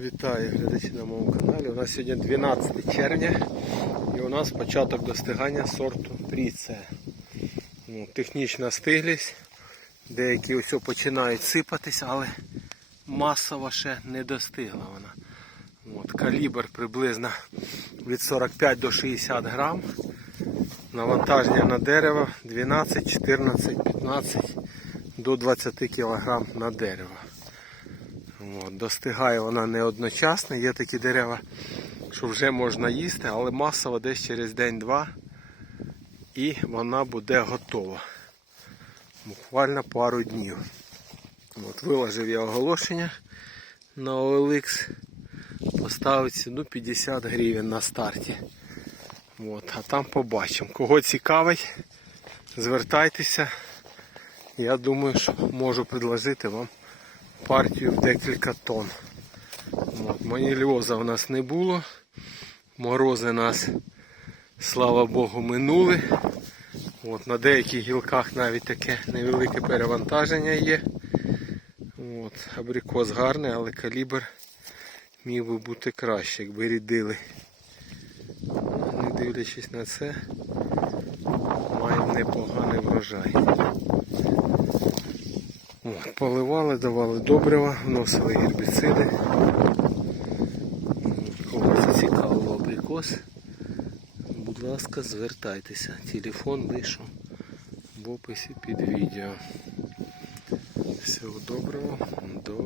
Вітаю глядачі на моєму каналі. У нас сьогодні 12 червня і у нас початок достигання сорту Пріце. Ну, технічна стиглість. Деякі ось починають сипатись, але масово ще не достигла вона. От, калібр приблизно від 45 до 60 грам. Навантаження на дерево 12, 14, 15 до 20 кг на дерево. От, достигає вона не одночасно. Є такі дерева, що вже можна їсти, але масово десь через день-два і вона буде готова. Буквально пару днів. От, виложив я оголошення на OLX. Поставив ціну 50 гривень на старті. От, а там побачимо. Кого цікавить, звертайтеся. Я думаю, що можу предложити вам партію в декілька тонн. От, маніліоза у нас не було. Морози нас, слава Богу, минули. От, на деяких гілках навіть таке невелике перевантаження є. От, абрикос гарний, але калібр міг би бути краще, якби рідили. Не дивлячись на це, маємо непоганий врожай. От, поливали, давали добрива, вносили гербіциди. Кого зацікавив абрикос, будь ласка, звертайтеся. Телефон лишу в описі під відео. Всього доброго, до.